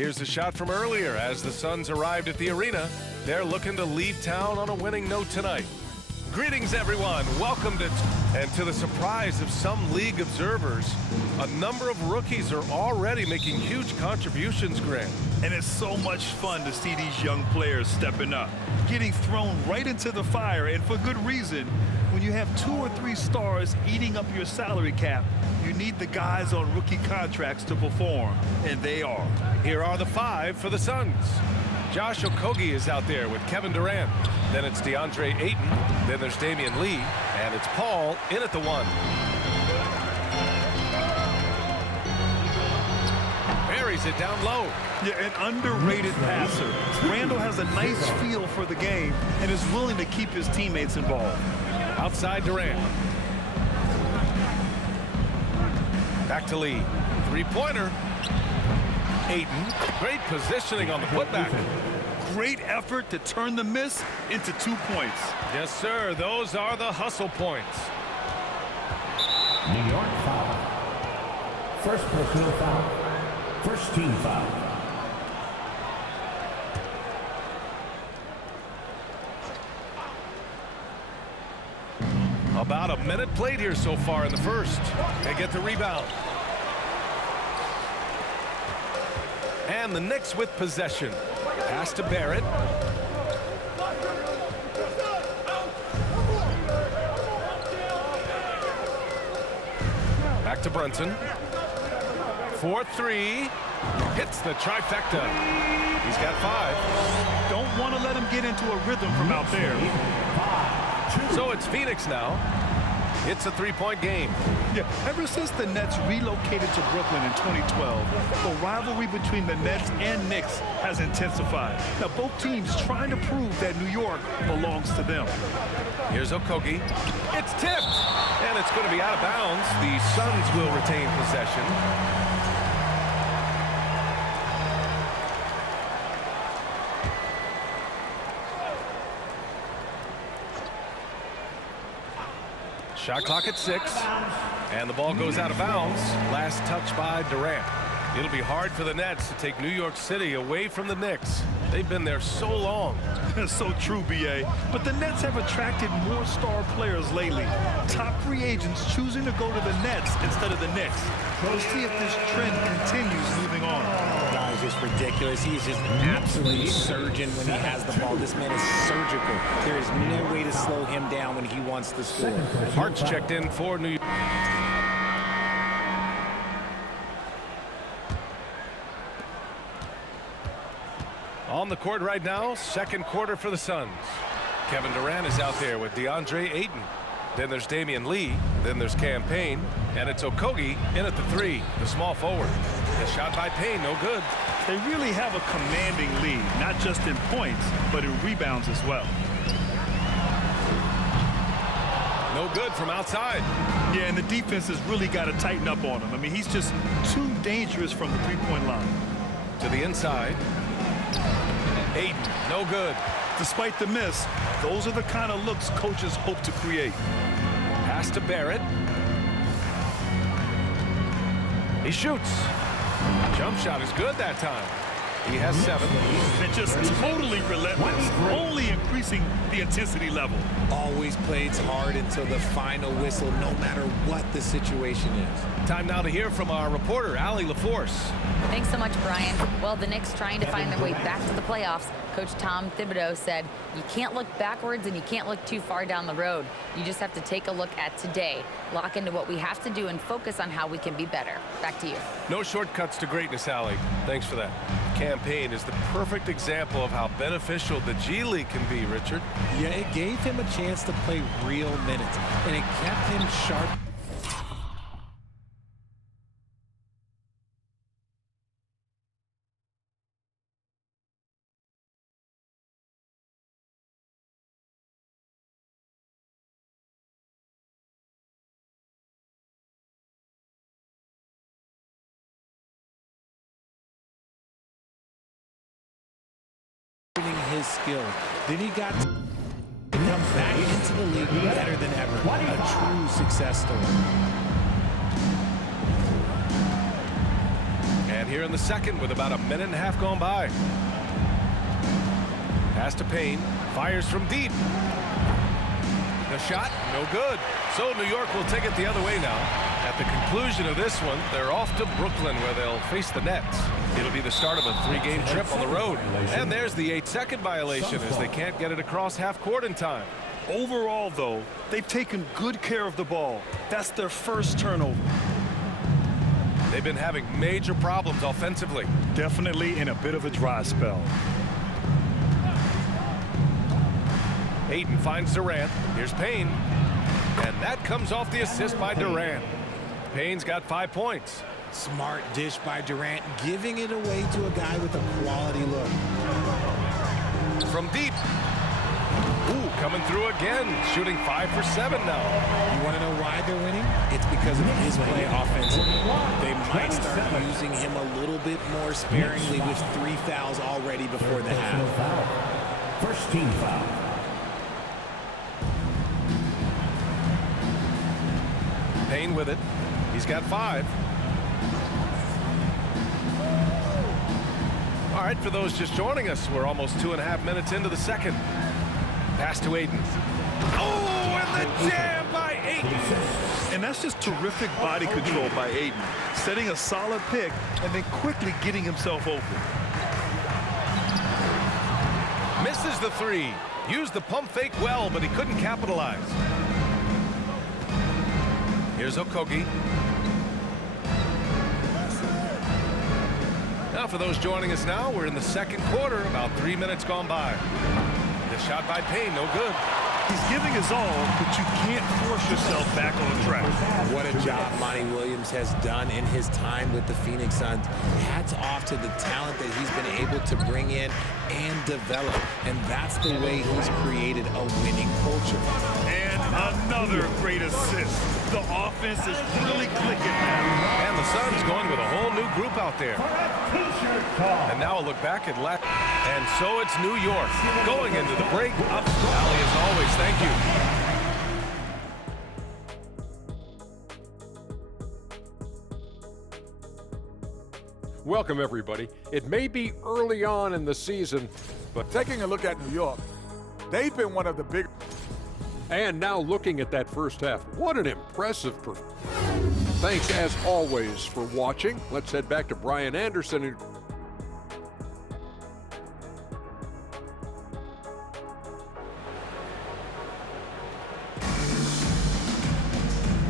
Here's a shot from earlier as the Suns arrived at the arena. They're looking to leave town on a winning note tonight. Greetings, everyone. Welcome to... And to the surprise of some league observers, a number of rookies are already making huge contributions, Grant. And it's so much fun to see these young players stepping up, getting thrown right into the fire, and for good reason. When you have 2 or 3 stars eating up your salary cap, you need the guys on rookie contracts to perform, and they are. Here are the 5 for the Suns. Josh Okogie is out there with Kevin Durant. Then it's DeAndre Ayton. Then there's Damian Lee. And it's Paul in at the 1. Buries it down low. Yeah, an underrated passer. Randall has a nice feel for the game and is willing to keep his teammates involved. Outside Durant. Back to Lee. 3-pointer. Ayton. Great positioning on the putback. Great effort to turn the miss into 2 points. Yes, sir. Those are the hustle points. New York foul. First personal foul. First team foul. About a minute played here so far in the first. They get the rebound. And the Knicks with possession. Pass to Barrett. Back to Brunson. 4-3. Hits the trifecta. He's got 5. Don't want to let him get into a rhythm from out there. So it's Phoenix now. It's a 3-point game. Yeah, ever since the Nets relocated to Brooklyn in 2012, the rivalry between the Nets and Knicks has intensified. Now, both teams trying to prove that New York belongs to them. Here's Okogie. It's tipped, and it's going to be out of bounds. The Suns will retain possession. Shot clock at 6, and the ball goes out of bounds. Last touch by Durant. It'll be hard for the Nets to take New York City away from the Knicks. They've been there so long. So true, B.A. But the Nets have attracted more star players lately. Top free agents choosing to go to the Nets instead of the Knicks. We'll see if this trend continues moving on. Guys, just ridiculous. He's just absolutely surging when he has the ball. This man is surgical. There is no way to slow him down when he wants to score. Hart's checked in for New York. On the court right now, second quarter for the Suns. Kevin Durant is out there with DeAndre Ayton. Then there's Damian Lee. Then there's Cam Payne. And it's Okogie in at the 3, the small forward. The shot by Payne, no good. They really have a commanding lead, not just in points, but in rebounds as well. No good from outside. Yeah, and the defense has really got to tighten up on him. I mean, he's just too dangerous from the 3-point line. To the inside. Ayton, no good. Despite the miss, those are the kind of looks coaches hope to create. Pass to Barrett. He shoots. Jump shot is good that time. He has 7. And just totally relentless, only increasing the intensity level. Always plays hard until the final whistle, no matter what the situation is. Time now to hear from our reporter, Allie LaForce. Thanks so much, Brian. Well, the Knicks trying to find their way back to the playoffs. Coach Tom Thibodeau said, you can't look backwards and you can't look too far down the road. You just have to take a look at today, lock into what we have to do, and focus on how we can be better. Back to you. No shortcuts to greatness, Allie. Thanks for that. Campaign is the perfect example of how beneficial the G League can be, Richard. Yeah, it gave him a chance to play real minutes, and it kept him sharp. His skill. Then he got to come back into the league better than ever. A true success story. And here in the second with about a minute and a half gone by. Pass to Payne. Fires from deep. The shot, no good. So New York will take it the other way now. At the conclusion of this one, they're off to Brooklyn where they'll face the Nets. It'll be the start of a 3-game trip on the road. And there's the 8-second violation as they can't get it across half court in time. Overall, though, they've taken good care of the ball. That's their first turnover. They've been having major problems offensively. Definitely in a bit of a dry spell. Ayton finds Durant. Here's Payne. And that comes off the assist by Durant. Payne's got 5 points. Smart dish by Durant, giving it away to a guy with a quality look. From deep. Ooh, coming through again. Shooting 5 for 7 now. You want to know why they're winning? It's because of his play offensively. They might start using him a little bit more sparingly with 3 fouls already before the half. First team foul. Payne with it. He's got 5. All right, for those just joining us, we're almost 2.5 minutes into the second. Pass to Ayton. Oh, and the jam by Ayton. And that's just terrific body control by Ayton. Setting a solid pick and then quickly getting himself open. Misses the 3. Used the pump fake well, but he couldn't capitalize. Here's Okogie. Now for those joining us now, we're in the second quarter, about 3 minutes gone by. The shot by Payne, no good. He's giving his all, but you can't force yourself back on track. What a job Monty Williams has done in his time with the Phoenix Suns. Hats off to the talent that he's been able to bring in and develop. And that's the way he's created a winning culture. And another great assist. The offense is really clicking now. And the Suns going with a whole new group out there. And now a look back at last. And so it's New York going into the break. Up rally as always. Thank you. Welcome, everybody. It may be early on in the season, but taking a look at New York, they've been one of the big. And now looking at that first half, what an impressive performance. Thanks, as always, for watching. Let's head back to Brian Anderson.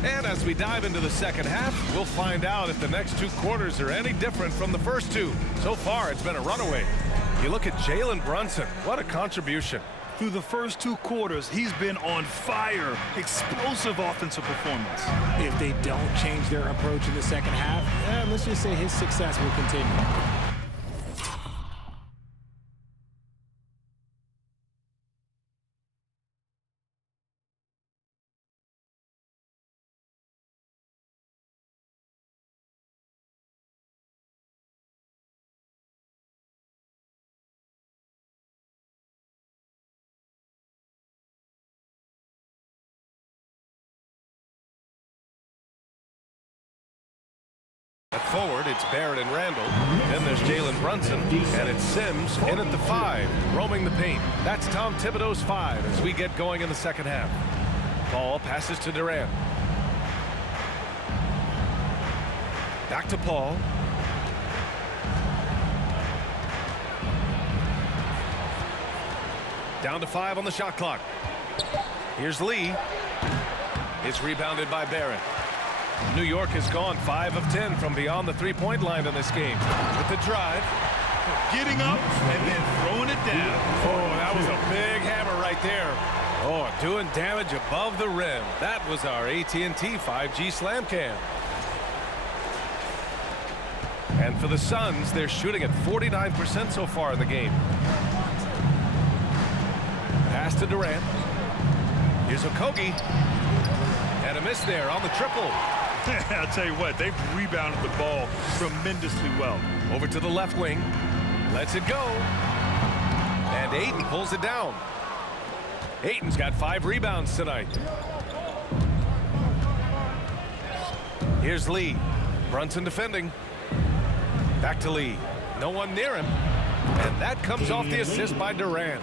And as we dive into the second half, we'll find out if the next 2 quarters are any different from the first 2. So far, it's been a runaway. You look at Jalen Brunson. What a contribution. Through the first 2 quarters, he's been on fire. Explosive offensive performance. If they don't change their approach in the second half, let's just say his success will continue. Forward, it's Barrett and Randall. Then there's Jalen Brunson, and it's Sims in at the 5, roaming the paint. That's Tom Thibodeau's 5 as we get going in the second half. Ball passes to Durant. Back to Paul. Down to 5 on the shot clock. Here's Lee. It's rebounded by Barrett. New York has gone 5 of 10 from beyond the 3-point line in this game. With the drive. Getting up and then throwing it down. Oh, that was a big hammer right there. Oh, doing damage above the rim. That was our AT&T 5G slam cam. And for the Suns, they're shooting at 49% so far in the game. Pass to Durant. Here's Okogie. And a miss there on the triple. I'll tell you what, they've rebounded the ball tremendously well. Over to the left wing. Lets it go. And Ayton pulls it down. Ayton's got 5 rebounds tonight. Here's Lee. Brunson defending. Back to Lee. No one near him. And that comes off the assist by Durant.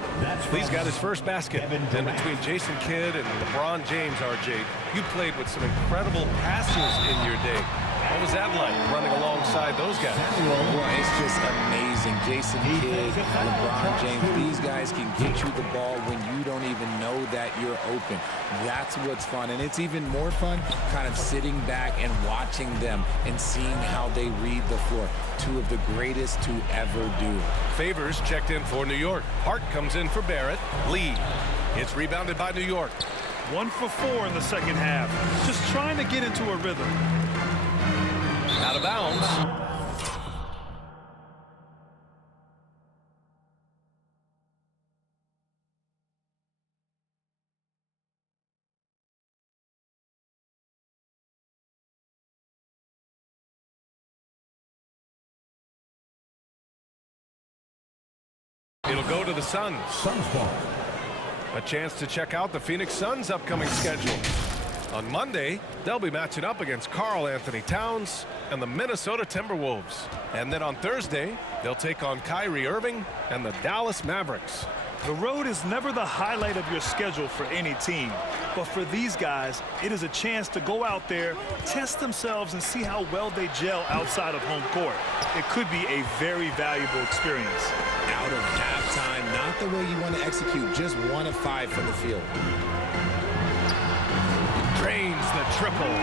Lee's got his first basket. And between Jason Kidd and LeBron James, RJ, you played with some incredible passes in your day. What was that like, running alongside those guys? Well, it's just amazing. Jason Kidd, LeBron James, these guys can get you the ball when you don't even know that you're open. That's what's fun. And it's even more fun kind of sitting back and watching them and seeing how they read the floor. Two of the greatest to ever do. Favors checked in for New York. Hart comes in for Barrett. Lee. It's rebounded by New York. 1 for 4 in the second half. Just trying to get into a rhythm. Out of bounds. It'll go to the Suns. Suns ball. A chance to check out the Phoenix Suns' upcoming schedule. On Monday, they'll be matching up against Karl Anthony Towns and the Minnesota Timberwolves. And then on Thursday, they'll take on Kyrie Irving and the Dallas Mavericks. The road is never the highlight of your schedule for any team. But for these guys, it is a chance to go out there, test themselves, and see how well they gel outside of home court. It could be a very valuable experience. Out of halftime, not the way you want to execute, just 1 of 5 from the field. Drains the triple.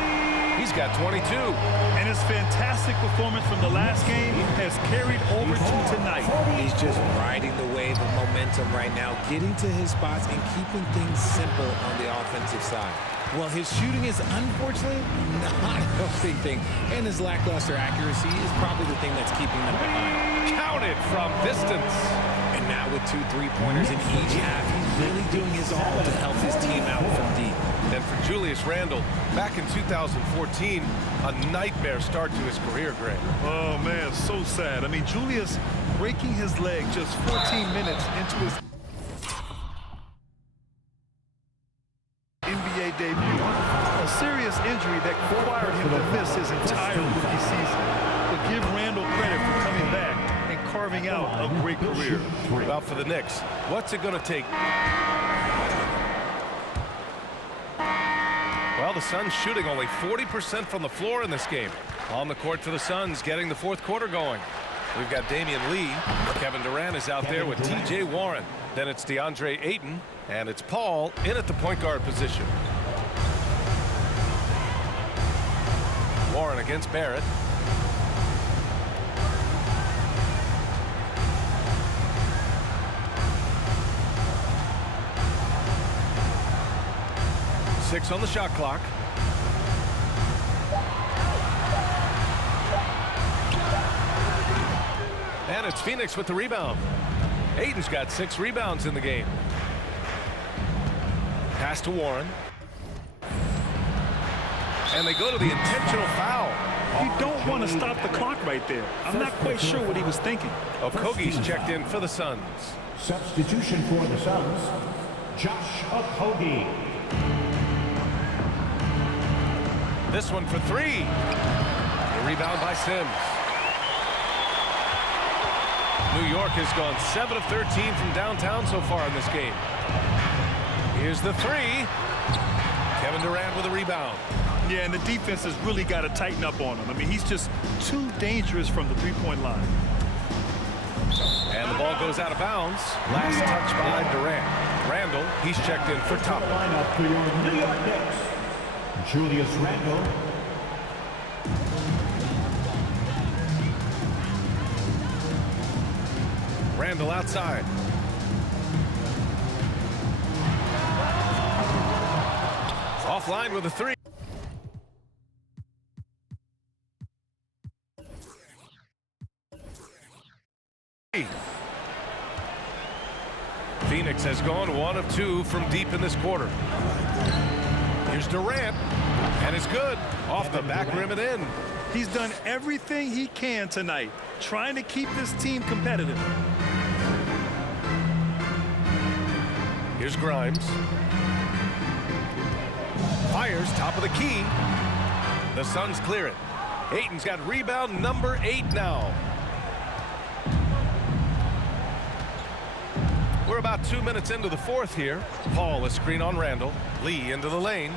He's got 22. And his fantastic performance from the last game has carried over to tonight. He's just riding the wave of momentum right now, getting to his spots and keeping things simple on the offensive side. Well, his shooting is unfortunately not a big thing, and his lackluster accuracy is probably the thing that's keeping them behind. Counted from distance. And now with 2 3-pointers in each half, he's really doing his all to help his team out from deep. And for Julius Randle, back in 2014, a nightmare start to his career, Greg. Oh, man, so sad. I mean, Julius breaking his leg just 14 minutes into his NBA debut. A serious injury that required him to miss his entire rookie season. But give Randle credit for coming back and carving out a great career. Well, for the Knicks, what's it going to take? Well, the Suns shooting only 40% from the floor in this game. On the court for the Suns, getting the fourth quarter going. We've got Damian Lee. Kevin Durant is out there with T.J. Warren. Then it's DeAndre Ayton, and it's Paul in at the point guard position. Warren against Barrett. Six on the shot clock. And it's Phoenix with the rebound. Ayton's got 6 rebounds in the game. Pass to Warren. And they go to the intentional foul. You don't want to stop the clock right there. I'm not quite sure what he was thinking. Okogie's checked in for the Suns. Substitution for the Suns, Josh Okogie. This one for 3. The rebound by Sims. New York has gone 7 of 13 from downtown so far in this game. Here's the 3. Kevin Durant with a rebound. Yeah, and the defense has really got to tighten up on him. I mean, he's just too dangerous from the three-point line. And the ball goes out of bounds. Last touch by Durant. Randle, he's checked in for top. Lineup for your New York Knicks, Julius Randle. Randle outside. Offline with a 3. Phoenix has gone 1 of 2 from deep in this quarter. Here's Durant, and it's good. Off the back rim and in. He's done everything he can tonight, trying to keep this team competitive. Here's Grimes. Fires top of the key. The Suns clear it. Ayton's got rebound number 8 now. We're about 2 minutes into the fourth here. Paul, a screen on Randall. Lee into the lane.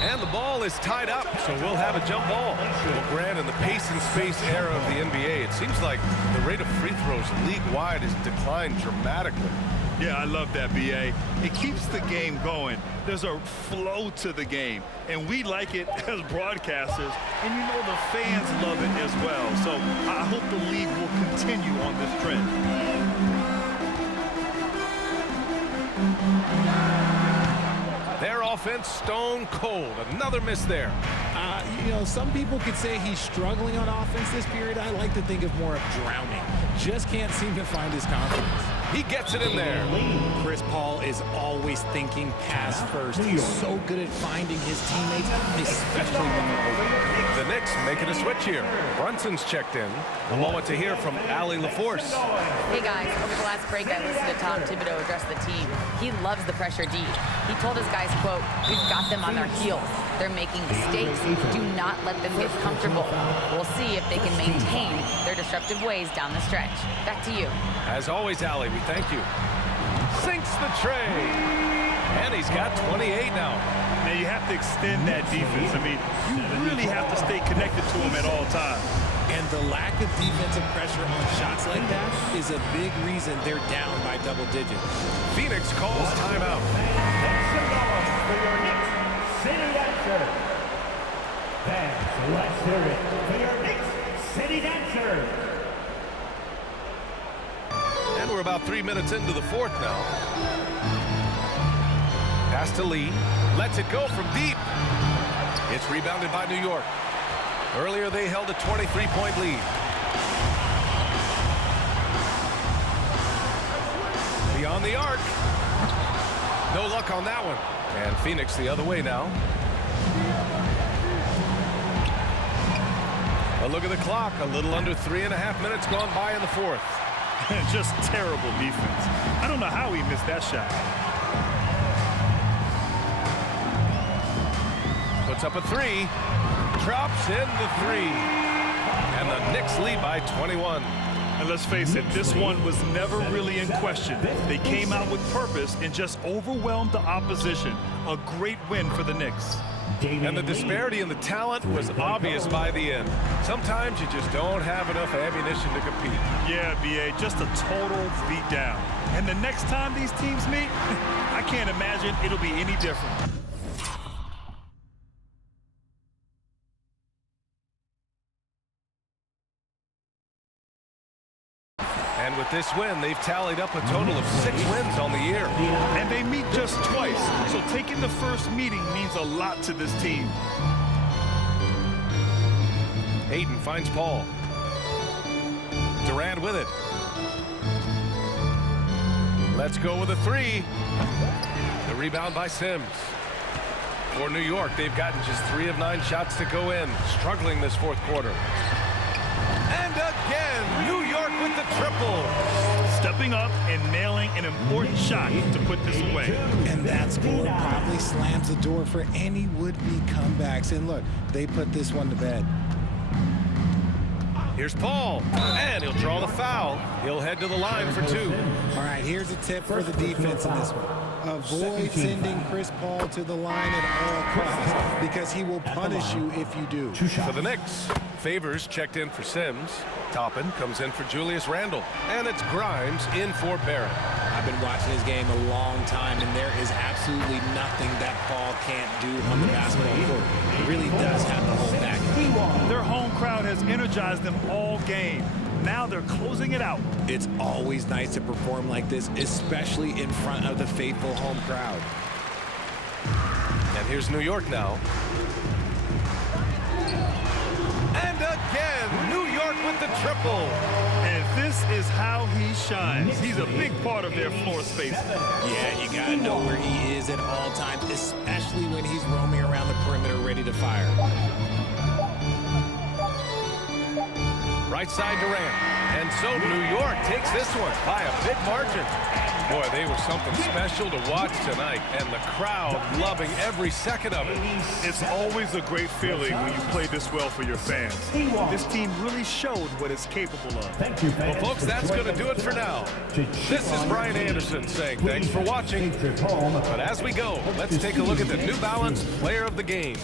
And the ball is tied up, so we'll have a jump ball. Well, Grant, in the pace and space era of the NBA, it seems like the rate of free throws league-wide has declined dramatically. Yeah, I love that, B.A. It keeps the game going. There's a flow to the game, and we like it as broadcasters, and you know the fans love it as well. So I hope the league will continue on this trend. Their offense stone cold. Another miss there. You know, some people could say he's struggling on offense this period. I like to think of more of drowning. Just can't seem to find his confidence. He gets it in there. Chris Paul is always thinking pass first. He's so good at finding his teammates, especially when they're open. The Knicks making a switch here. Brunson's checked in. A moment to hear from Allie LaForce. Hey guys, over the last break I listened to Tom Thibodeau address the team. He loves the pressure D. He told his guys, quote, "We've got them on their heels. They're making mistakes. Do not let them get comfortable. We'll see if they can maintain their disruptive ways down the stretch." Back to you. As always, Allie, we thank you. Sinks the tray. And he's got 28 now. Now, you have to extend that defense. I mean, you really have to stay connected to him at all times. And the lack of defensive pressure on shots like that is a big reason they're down by double digits. Phoenix calls timeout. For your Knicks City Dancer. Fans, let's hear it for your Knicks City Dancer. And we're about 3 minutes into the fourth now. Pass to Lee. Lets it go from deep. It's rebounded by New York. Earlier they held a 23-point lead. Beyond the arc. No luck on that one. And Phoenix the other way now. A look at the clock. A little under 3.5 minutes gone by in the fourth. Just terrible defense. I don't know how he missed that shot. Puts up a three. Drops in the three. And the Knicks lead by 21. And let's face it, this one was never really in question. They came out with purpose and just overwhelmed the opposition. A great win for the Knicks. And the disparity in the talent was obvious by the end. Sometimes you just don't have enough ammunition to compete. Yeah, B.A., just a total beatdown. And the next time these teams meet, I can't imagine it'll be any different. And with this win, they've tallied up a total of 6 wins on the year. And they meet just twice, so taking the first meeting means a lot to this team. Hayden finds Paul. Durant with it. Let's go with a three. The rebound by Sims. For New York, they've gotten just 3 of 9 shots to go in, struggling this fourth quarter. And again, New York with the triple. Stepping up and nailing an important shot to put this away. And that score probably slams the door for any would-be comebacks. And look, they put this one to bed. Here's Paul, and he'll draw the foul. He'll head to the line for 2. All right, here's a tip for the defense in this one. Avoid sending Chris Paul to the line at all costs because he will punish you if you do. For the Knicks, Favors checked in for Sims. Toppin comes in for Julius Randle. And it's Grimes in for Barrett. I've been watching his game a long time, and there is absolutely nothing that Paul can't do on the basketball court. He really does have the whole package. Their home crowd has energized them all game. Now they're closing it out. It's always nice to perform like this, especially in front of the faithful home crowd. And here's New York now. And again, New York with the triple. And this is how he shines. He's a big part of their floor space. Yeah, you gotta know where he is at all times, especially when he's roaming around the perimeter ready to fire. Right side Durant. And so New York takes this one by a big margin. Boy, they were something special to watch tonight, and the crowd loving every second of it. It's always a great feeling when you play this well for your fans. This team really showed what it's capable of. Thank you, fans. Well, folks, that's going to do it for now. This is Brian Anderson saying thanks for watching. But as we go, let's take a look at the New Balance Player of the Game.